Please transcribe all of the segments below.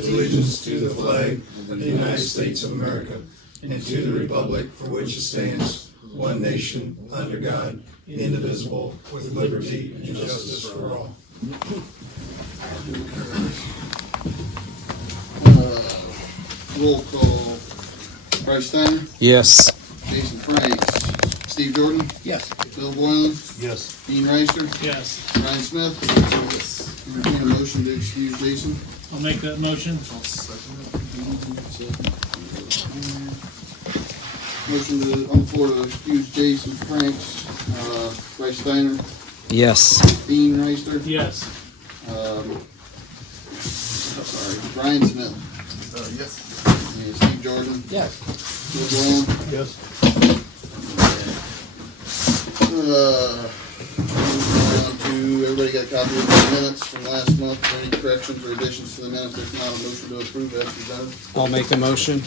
pledge allegiance to the flag of the United States of America and to the republic for which it stands, one nation, under God, indivisible, with liberty and justice for all. Roll call. Bryce Steiner, Yes. Jason Franks, Steve Jordan, Yes. Bill Boylan, Yes. Dean Reister, Yes. Ryan Smith. Entertain a motion to excuse Jason. I'll make that motion. Motion on the floor to excuse Jason Franks, Bryce Steiner, Yes. Dean Reister, Yes. Ryan Smith, Yes. and Steve Jordan, Yes. Bill Boylan. Yes. Moving on to, everybody got a copy of the minutes from last month. Any corrections or additions to the minutes? If not, a motion to approve as presented. I'll make a motion.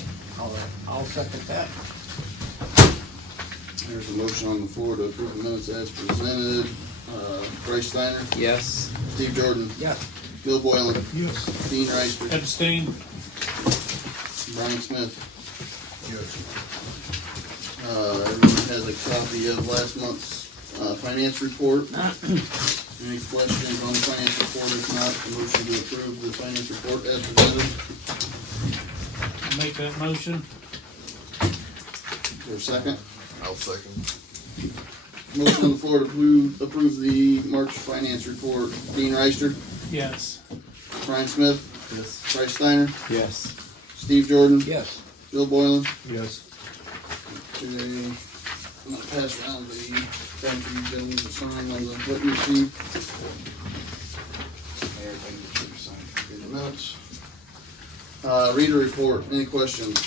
I'll second that. There's a motion on the floor to approve the minutes as presented. Bryce Steiner, Yes. Steve Jordan, Yes. Bill Boylan, Yes. Dean Reister, Abstain. Brian Smith. Yes. Everyone has a copy of last month's finance report. Any questions on the finance report? If not, a motion to approve the finance report as presented. I'll make that motion. Is there a second? I'll second. Motion on the floor to approve the March finance report. Dean Reister, Yes. Brian Smith, Yes. Bryce Steiner, Yes. Steve Jordan, Yes. Bill Boylan. Yes. Okay, I'm gonna pass around the pantry bills to sign on the written receipt. Everything that you signed in the minutes. Reader report, any questions?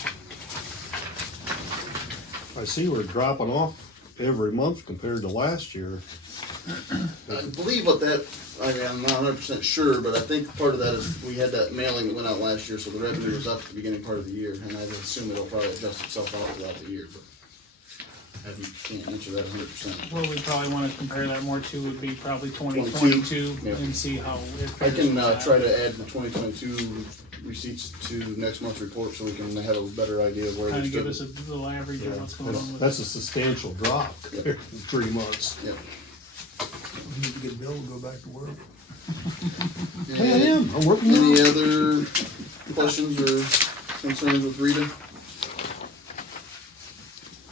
I see we're dropping off every month compared to last year. I believe what that, I'm not 100% sure, but I think part of that is we had that mailing that went out last year, so the revenue was up at the beginning part of the year, and I would assume it'll probably adjust itself out throughout the year, but I can't answer that 100%. What we probably want to compare that more to would be probably 22, 2022 yeah. and see how it I fares can with that. try to add the 2022 receipts to next month's report so we can have a better idea of where Kind they of give stood. us a little average of what's going on with That's it. a substantial drop compared to 3 months. Yep. We need to get Bill to go back to work. Hey, I am. I'm working Any now. other questions or concerns with Rita?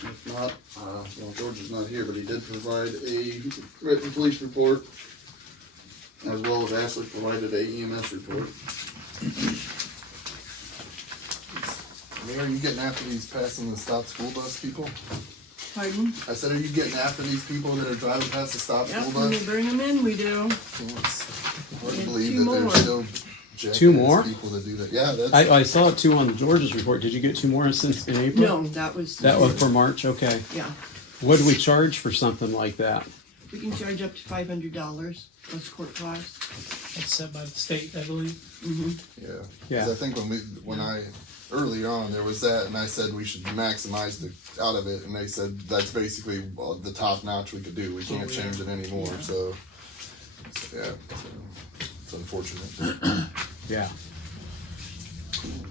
If not, well, George is not here, but he did provide a written police report, as well as Ashley provided a EMS report. Mayor, are you getting after these passing the stop school bus people? Pardon? I said, are you getting after these people that are driving past the stop Yep, school when we bus? bring them in, we do. Hard to And believe two that there's more. still Two jackass more? people that do that. Yeah, that's. I saw 2 on George's report. Did you get 2 more since in April? No, that was. That was for March? Okay. Yeah, What do we charge for something like that? we can charge up to $500 plus court costs. It's set by the state, I believe. Yeah. 'Cause Yeah. I think early on, there was that, and I said we should maximize out of it, and they said that's basically the top notch we could do. We can't change it anymore, so, yeah. It's unfortunate. Yeah.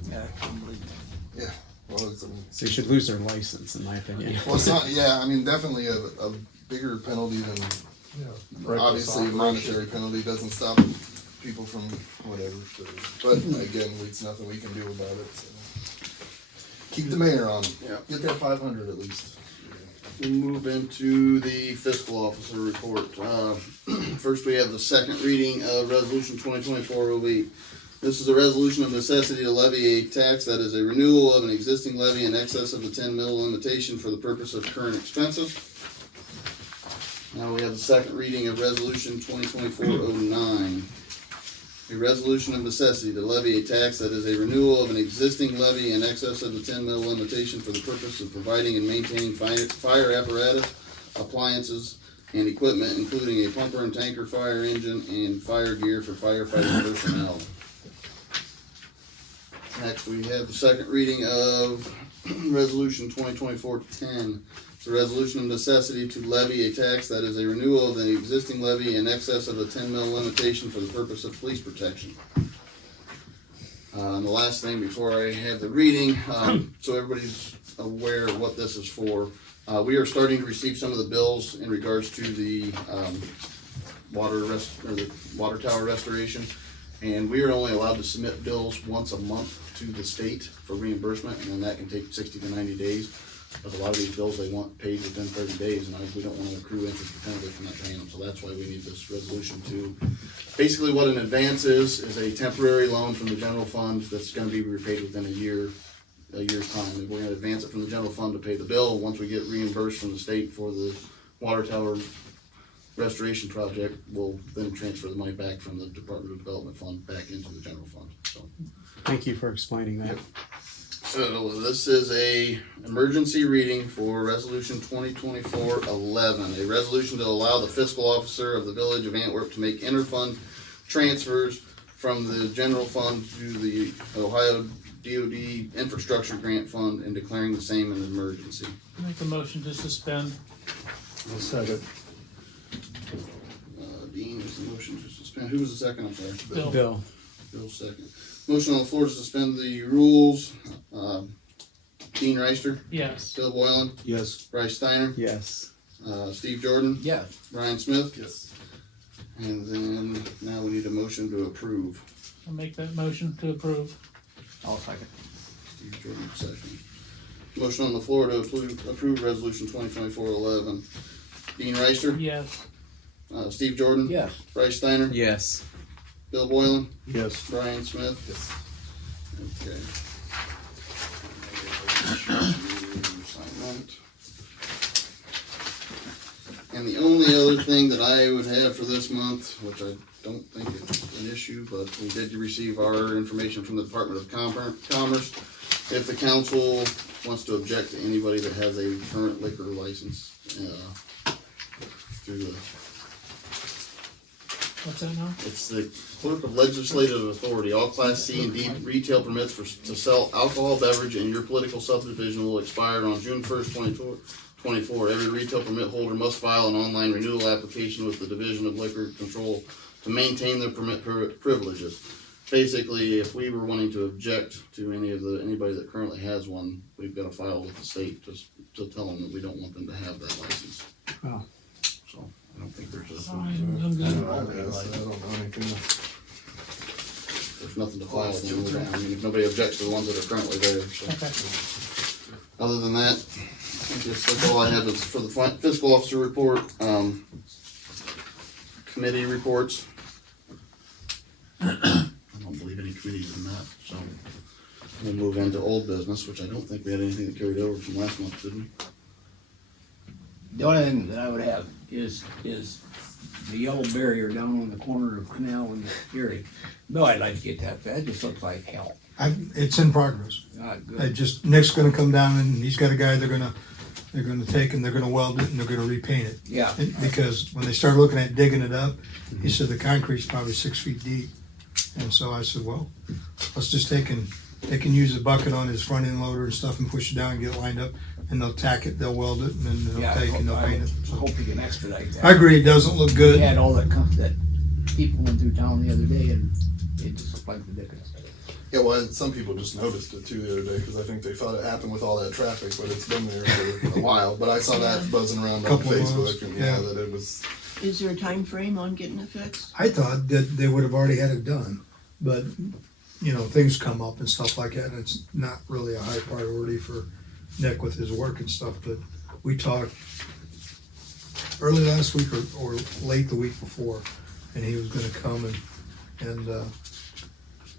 Yeah. Well, it's, They should lose their license, in my opinion. well, it's not, yeah, I mean, definitely a bigger penalty than, obviously, monetary penalty doesn't stop people from whatever, so. But again, it's nothing we can do about it, so. Keep the mayor on. Yeah. Get that 500 at least. We'll move into the fiscal officer report. First, we have the second reading of Resolution 2024-08. This is a resolution of necessity to levy a tax that is a renewal of an existing levy in excess of the 10 mil limitation for the purpose of current expenses. Now we have the second reading of Resolution 2024-09. A resolution of necessity to levy a tax that is a renewal of an existing levy in excess of the 10 mil limitation for the purpose of providing and maintaining fire apparatus, appliances, and equipment, including a pumper and tanker fire engine and fire gear for firefighting personnel. Next, we have the second reading of Resolution 2024-10. It's a resolution of necessity to levy a tax that is a renewal of an existing levy in excess of the 10 mil limitation for the purpose of police protection. The last thing before I have the reading, so everybody's aware of what this is for. We are starting to receive some of the bills in regards to the water tower restoration, and we are only allowed to submit bills once a month to the state for reimbursement, and then that can take 60 to 90 days. But a lot of these bills they want paid within 30 days, and we don't want to accrue interest or penalty from not paying them. So that's why we need this resolution to. Basically, what an advance is a temporary loan from the general fund that's going to be repaid within a year's time. And we're going to advance it from the general fund to pay the bill. Once we get reimbursed from the state for the water tower restoration project, we'll then transfer the money back from the Department of Development fund back into the general fund. So. Thank you for explaining that. Yep. So this is a emergency reading for resolution 2024-11, a resolution to allow the fiscal officer of the village of Antwerp to make interfund transfers from the general fund to the Ohio DOD infrastructure grant fund and declaring the same an emergency. Make a motion to suspend. I'll second. Dean is the motion to suspend. Who was the second? I'm sorry. Bill. Bill. Bill's second. Motion on the floor to suspend the rules. Dean Reister, Yes. Bill Boylan, Yes. Bryce Steiner, Yes. Steve Jordan, Yeah. Brian Smith, Yes. and then now we need a motion to approve. I'll make that motion to approve. I'll second. Steve Jordan, second. Motion on the floor to approve resolution 2024-11. Dean Reister, Yes. Steve Jordan, Yes. Bryce Steiner, Yes. Bill Boylan, Yes. Brian Smith. Yes. Okay. Sign that. And the only other thing that I would have for this month, which I don't think is an issue, but we did receive our information from the Department of Commerce. If the council wants to object to anybody that has a current liquor license, through the, What's that now? it's the clerk of legislative authority, all class C and D retail permits to sell alcohol beverage in your political subdivision will expire on June 1st, 2024. Every retail permit holder must file an online renewal application with the Division of Liquor Control to maintain their permit privileges. Basically, if we were wanting to object to anybody that currently has one, we've got to file with the state to tell them that we don't want them to have that license. Oh. So I don't think there's I'm good. I don't know anything. there's nothing to file with them. I mean, if nobody objects to the ones that are currently there. So. Okay. Other than that, I think that's all I have is for the fiscal officer report, committee reports. I don't believe any committees in that, so we'll move into old business, which I don't think we had anything that carried over from last month, did we? The only thing that I would have is the yellow barrier down on the corner of Canal and Erie. No, I'd like to get that fed. It just looks like hell. It's in progress. Nick's gonna come down and he's got a guy they're gonna take and they're gonna weld it and they're gonna repaint it. Yeah. Because when they started looking at digging it up, he said the concrete's probably 6 feet deep. And so I said, well, let's just they can use a bucket on his front end loader and stuff and push it down and get it lined up and they'll tack it, they'll weld it and then they'll Yeah, take and they'll paint it. I hope we can expedite that. I agree, it doesn't look We good. had all that people went through town the other day and it just looked like ridiculous. Yeah, well, some people just noticed it too the other day because I think they thought it happened with all that traffic, but it's been there for a while. But I saw that buzzing around on Couple of Facebook, months, and yeah. that it was. Is there a time frame on getting it fixed? I thought that they would have already had it done, but, you know, things come up and stuff like that, and it's not really a high priority for Nick with his work and stuff, but we talked early last week or late the week before, and he was gonna come and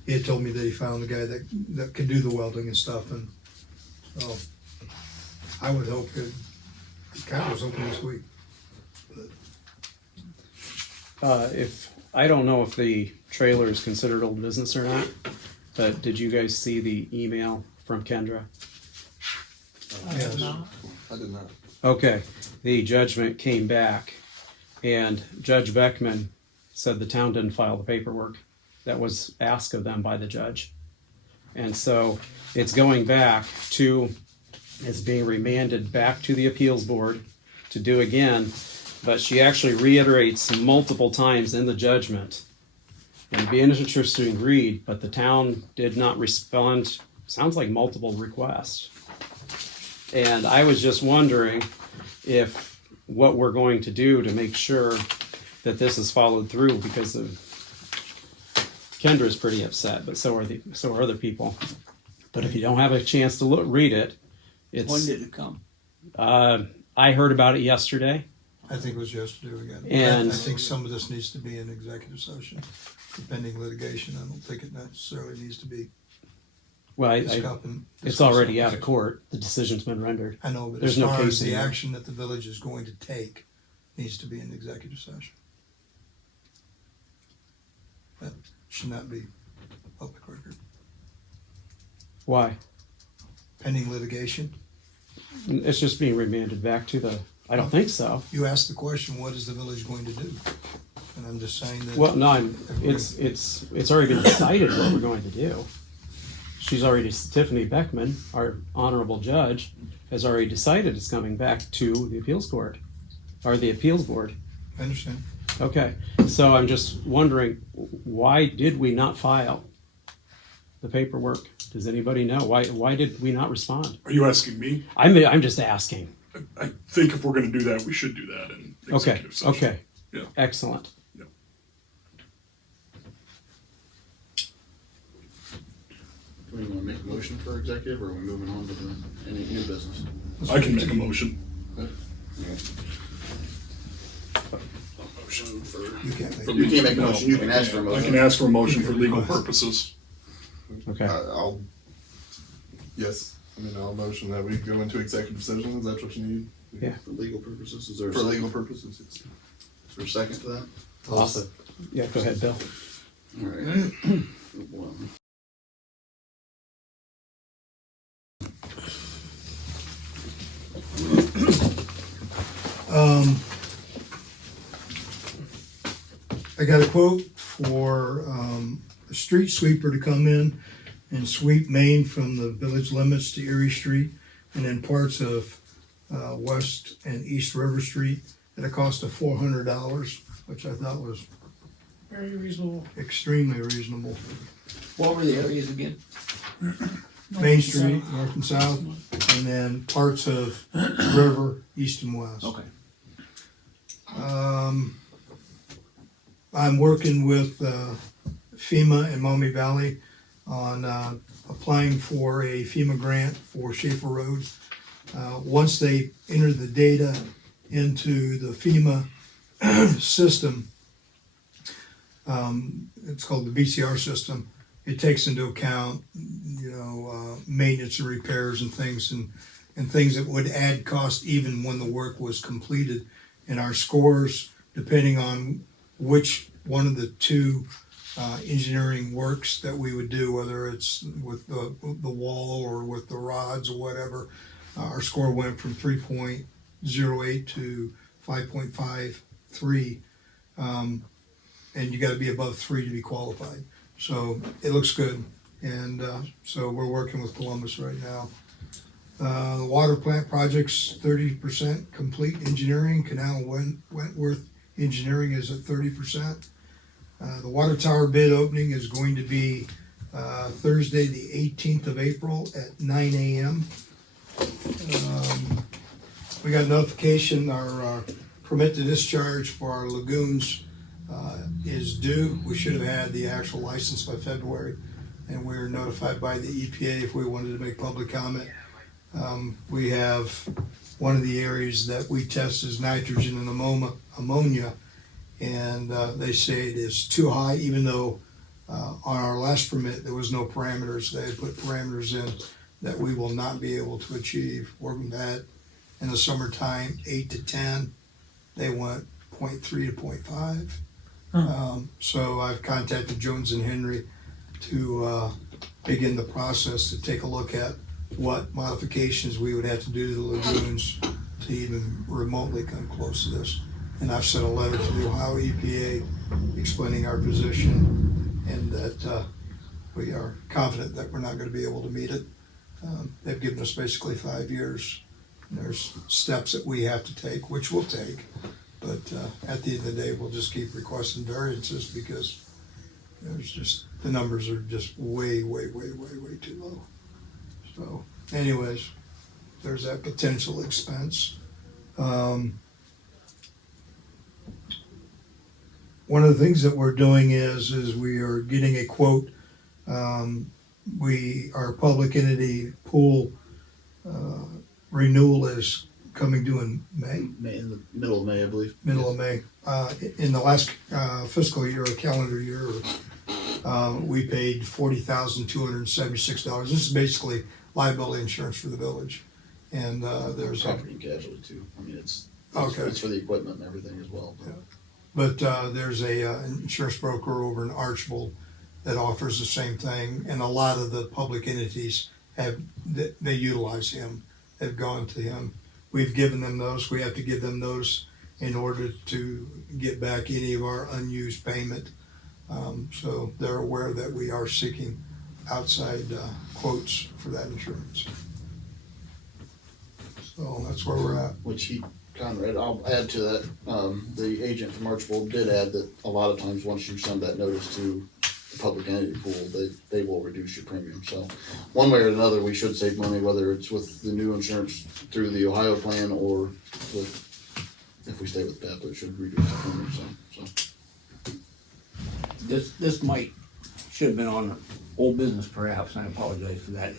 he had told me that he found the guy that could do the welding and stuff, and so I would hope it kind of was hoping this week. I don't know if the trailer is considered old business or not, but did you guys see the email from Kendra? I have not. I did not. Okay, the judgment came back and Judge Beckman said the town didn't file the paperwork that was asked of them by the judge. And so it's going back to, it's being remanded back to the appeals board to do again, but she actually reiterates multiple times in the judgment and be an interesting read, but the town did not respond, sounds like multiple requests. And I was just wondering if what we're going to do to make sure that this is followed through, because Kendra's pretty upset, but so are other people. But if you don't have a chance to read it, When it's, did it come? I heard about it yesterday. I think it was yesterday again. And- I think some of this needs to be in executive session, pending litigation. I don't think it necessarily needs to be Well, discussing. it's already out of court. The decision's been rendered. I know, but There's as no far case as the anymore. action that the village is going to take needs to be in executive session. That should not be public record. Why? Pending litigation, It's just being remanded back to the, I don't think so. you asked the question, what is the village going to do? And I'm just saying that. Well, no, it's already been decided what we're going to do. She's already, Tiffany Beckman, our honorable judge, has already decided it's coming back to the appeals court, or the appeals board. I understand. Okay, so I'm just wondering, why did we not file the paperwork? Does anybody know? Why did we not respond? Are you asking me? I'm just asking. I think if we're gonna do that, we should do that in Okay, executive session. okay. Yeah. Excellent. Do we want to make a motion for executive, or are we moving on to any new business? I can make a motion. Motion for. You can't make. You can't make a motion, you can ask for a I motion. can ask for a motion for legal purposes. Okay. I'll, yes, I mean, I'll motion that we go into executive session, is that what you need? Yeah. For legal purposes, is there a For second? legal purposes, yes. Is there a second to that? Awesome. Yeah, go ahead, Bill. All right. Well, I got a quote for a street sweeper to come in and sweep Main from the village limits to Erie Street and then parts of West and East River Street at a cost of $400, which I thought was Very reasonable. extremely reasonable. What were the areas again? Main Street, north and south, and then parts of River, east and west. Okay. I'm working with FEMA in Maumee Valley on applying for a FEMA grant for Schaefer Road. Once they enter the data into the FEMA system, it's called the BCR system. It takes into account, maintenance and repairs and things that would add cost even when the work was completed. And our scores, depending on which one of the two engineering works that we would do, whether it's with the wall or with the rods or whatever, our score went from 3.08 to 5.53. And you got to be above 3 to be qualified. So it looks good. And so we're working with Columbus right now. The water plant project's 30% complete engineering. Canal Wentworth engineering is at 30%. The water tower bid opening is going to be Thursday, the 18th of April at 9 a.m. We got notification our permit to discharge for our lagoons is due. We should have had the actual license by February, and we were notified by the EPA if we wanted to make public comment. We have one of the areas that we test is nitrogen and ammonia, and they say it is too high, even though on our last permit there was no parameters. They had put parameters in that we will not be able to achieve. Working that in the summertime, 8 to 10, they went 0.3 to 0.5. So I've contacted Jones and Henry to begin the process to take a look at what modifications we would have to do to the lagoons to even remotely come close to this. And I've sent a letter to the Ohio EPA explaining our position and that we are confident that we're not going to be able to meet it. They've given us basically 5 years. There's steps that we have to take, which we'll take, but at the end of the day, we'll just keep requesting variances because There's just, the numbers are just way too low. So anyways, there's that potential expense. One of the things that we're doing is we are getting a quote. Our public entity pool renewal is coming due in May, In the middle of May, I believe. middle of May. In the last fiscal year or calendar year, we paid $40,276. This is basically liability insurance for the village. And there's Property and casualty too. I mean, it's Okay. for the equipment and everything as well. Yeah. But there's a insurance broker over in Archbold that offers the same thing, and a lot of the public entities they utilize him. They've gone to him. We've given them those. We have to give them those in order to get back any of our unused payment. So they're aware that we are seeking outside quotes for that insurance. So that's where we're at. Which Conrad, I'll add to that, the agent from Archbold did add that a lot of times, once you send that notice to the public entity pool, they will reduce your premium. So one way or another, we should save money, whether it's with the new insurance through the Ohio plan or if we stay with PEP, it should reduce the premium some, so. This should have been on old business perhaps, and I apologize for that.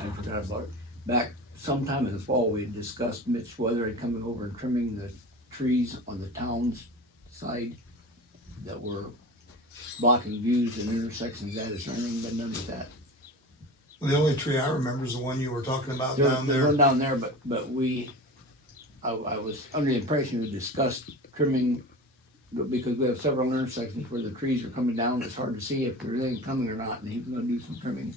I forgot about it. Back sometime in the fall, we had discussed Mitch Weatherly coming over and trimming the trees on the town's side that were blocking views and intersections. That is, anything been done with that? Well, the only tree I remember is the one you were talking about down There's there. one down there, but I was under the impression we discussed trimming, but because we have several intersections where the trees are coming down, it's hard to see if there's anything coming or not, and he was gonna do some trimming.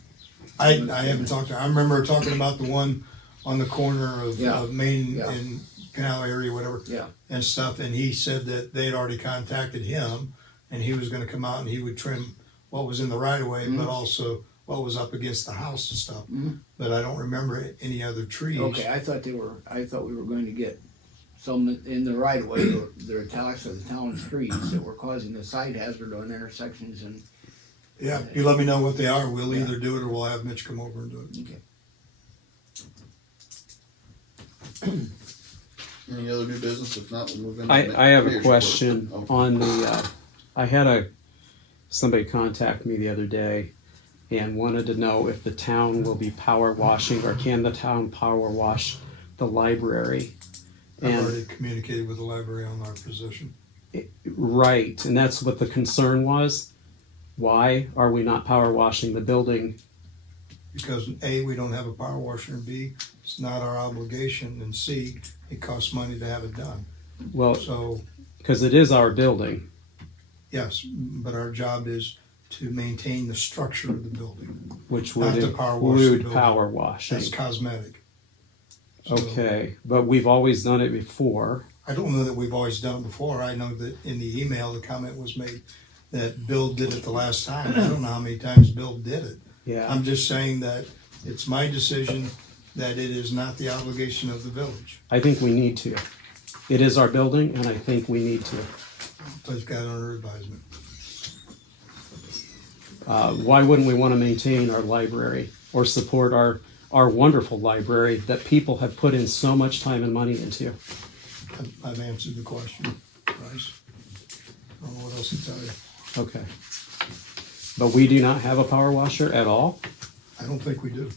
I haven't talked to. I remember talking about the one on the corner of, Yeah. of Main Yeah. and Canal area, whatever, Yeah, and stuff. And he said that they'd already contacted him, and he was going to come out and he would trim what was in the right of way, but also what was up against the house and stuff. But I don't remember any other trees. okay, I thought we were going to get some in the right of way, the italics of the town's trees that were causing the side hazard on intersections and, Yeah, you let me know what they are. We'll either do it or we'll have Mitch come over and do it. okay. Any other new business? If not, we'll move into. I have a mayor's question report. on the, I had somebody contact me the other day and wanted to know if the town will be power washing, or can the town power wash the library? I've And already communicated with the library on our position. right, and that's what the concern was. Why are we not power washing the building? Because A, we don't have a power washer, and B, it's not our obligation, and C, it costs money to have it done. Well, So, because it is our building. yes, but our job is to maintain the structure of the building. Which Not would to power wash the include building. power washing. That's cosmetic. So, Okay, but we've always done it before. I don't know that we've always done it before. I know that in the email, the comment was made that Bill did it the last time. I don't know how many times Bill did it. Yeah, I'm just saying that it's my decision that it is not the obligation of the village. I think we need to. It is our building, and I think we need to. Place got under advisement. Why wouldn't we want to maintain our library or support our wonderful library that people have put in so much time and money into? I've answered the question, Bryce. I don't know what else to tell you. Okay. But we do not have a power washer at all? I don't think we do.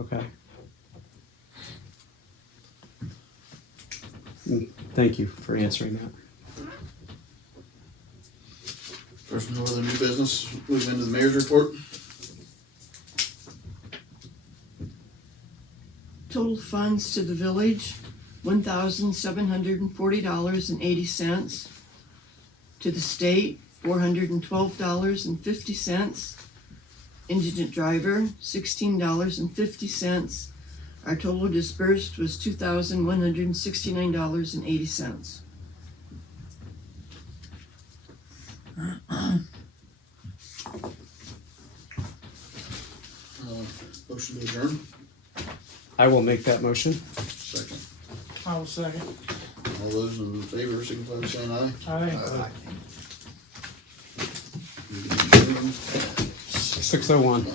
Okay. Thank you for answering that. First, no other new business. Move into the mayor's report. Total funds to the village, $1,740.80. To the state, $412.50. Indigent driver, $16.50. Our total dispersed was $2,169.80. Motion to adjourn. I will make that motion. Second. I will second. All those in favor, signify by saying aye. Aye. 6:01.